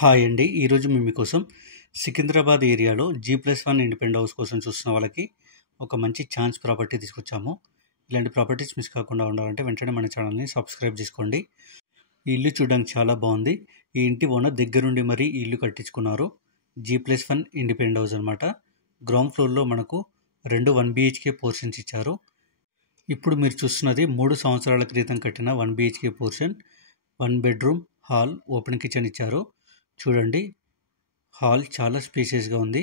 Hi అండి. ఈరోజు మేము మీకోసం సికింద్రాబాద్ ఏరియాలో G+1 ఇండిపెండెంట్ హౌస్ కోసం చూస్తున్న వాళ్ళకి ఒక మంచి ఛాన్స్ ప్రాపర్టీ తీసుకొచ్చాము. ఇలాంటి ప్రాపర్టీస్ మిస్ కాకుండా ఉండాలంటే వెంటనే మన ఛానల్ని సబ్స్క్రైబ్ చేసుకోండి. ఈ ఇల్లు చూడడానికి చాలా బాగుంది. ఈ ఇంటి ఓనర్ దగ్గరుండి మరీ ఈ ఇల్లు కట్టించుకున్నారు. G+1 ఇండిపెండెంట్ హౌస్ అనమాట. గ్రౌండ్ ఫ్లోర్లో మనకు 2 1 BHK పోర్షన్స్ ఇచ్చారు. ఇప్పుడు మీరు చూస్తున్నది 3 సంవత్సరాల క్రితం కట్టిన 1 BHK portion. 1 bedroom, hall, open kitchen ఇచ్చారు. చూడండి, హాల్ చాలా స్పేసియస్గా ఉంది.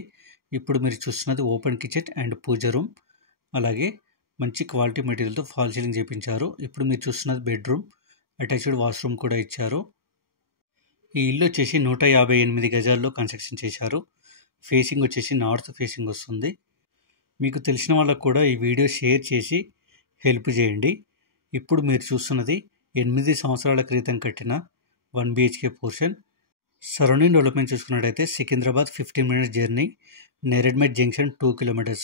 ఇప్పుడు మీరు చూస్తున్నది ఓపెన్ కిచెన్ అండ్ పూజ రూమ్. అలాగే మంచి క్వాలిటీ మెటీరియల్తో ఫాల్ సీలింగ్ చేయించారు. ఇప్పుడు మీరు చూస్తున్నది బెడ్రూమ్, అటాచ్డ్ వాష్రూమ్ కూడా ఇచ్చారు. ఈ ఇల్లు వచ్చేసి 158 గజాల్లో కన్స్ట్రక్షన్ చేశారు. ఫేసింగ్ వచ్చేసి నార్త్ ఫేసింగ్ వస్తుంది. మీకు తెలిసిన వాళ్ళకు కూడా ఈ వీడియో షేర్ చేసి హెల్ప్ చేయండి. ఇప్పుడు మీరు చూస్తున్నది 8 సంవత్సరాల క్రితం కట్టిన 1 BHK పోర్షన్. సరౌండింగ్ డెవలప్మెంట్ చూసుకున్నట్టయితే Secunderabad 15 minutes journey, Neredmet junction 2 kilometers.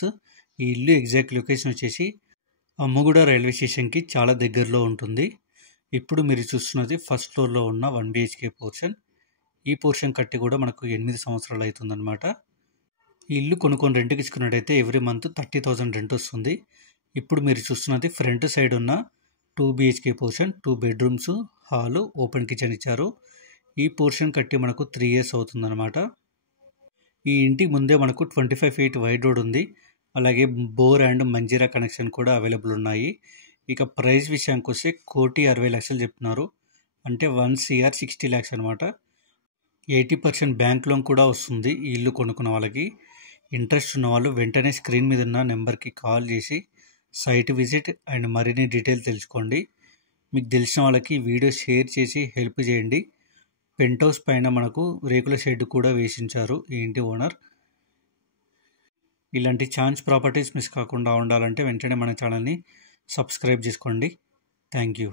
ఈ ఇల్లు ఎగ్జాక్ట్ లొకేషన్ వచ్చేసి అమ్మగూడ రైల్వే స్టేషన్కి చాలా దగ్గరలో ఉంటుంది. ఇప్పుడు మీరు చూస్తున్నది ఫస్ట్ ఫ్లోర్లో ఉన్న 1 BHK పోర్షన్. ఈ పోర్షన్ కట్టి కూడా మనకు 8 సంవత్సరాలు అవుతుందన్నమాట. ఈ ఇల్లు కొనుక్కొని రెంట్కి ఇచ్చుకున్నట్టయితే ఎవ్రీ మంత్ 30,000 రెంట్ వస్తుంది. ఇప్పుడు మీరు చూస్తున్నది ఫ్రంట్ సైడ్ ఉన్న 2 BHK portion. 2 bedrooms, hall, open kitchen ఇచ్చారు. ఈ పోర్షన్ కట్టి మనకు 3 years అవుతుందన్నమాట. ఈ ఇంటికి ముందే మనకు 25 feet వైడ్ రోడ్ ఉంది. అలాగే బోర్ అండ్ మంజీరా కనెక్షన్ కూడా అవైలబుల్ ఉన్నాయి. ఇక ప్రైస్ విషయానికి వస్తే 1,60,00,000 చెప్తున్నారు. అంటే 1,60 lakhs అనమాట. 80% బ్యాంక్ లోన్ కూడా వస్తుంది ఈ ఇల్లు కొనుక్కున్న వాళ్ళకి. ఇంట్రెస్ట్ ఉన్న వాళ్ళు వెంటనే స్క్రీన్ మీద ఉన్న నెంబర్కి కాల్ చేసి సైట్ విజిట్ అండ్ మరిన్ని డీటెయిల్ తెలుసుకోండి. మీకు తెలిసిన వాళ్ళకి వీడియో షేర్ చేసి హెల్ప్ చేయండి. పెంట్ హౌస్ పైన మనకు రేకుల షెడ్ కూడా వేసించారు ఈ ఇంటి ఓనర్. ఇలాంటి ఛాన్స్ ప్రాపర్టీస్ మిస్ కాకుండా ఉండాలంటే వెంటనే మన ఛానల్ని సబ్స్క్రైబ్ చేసుకోండి. Thank you.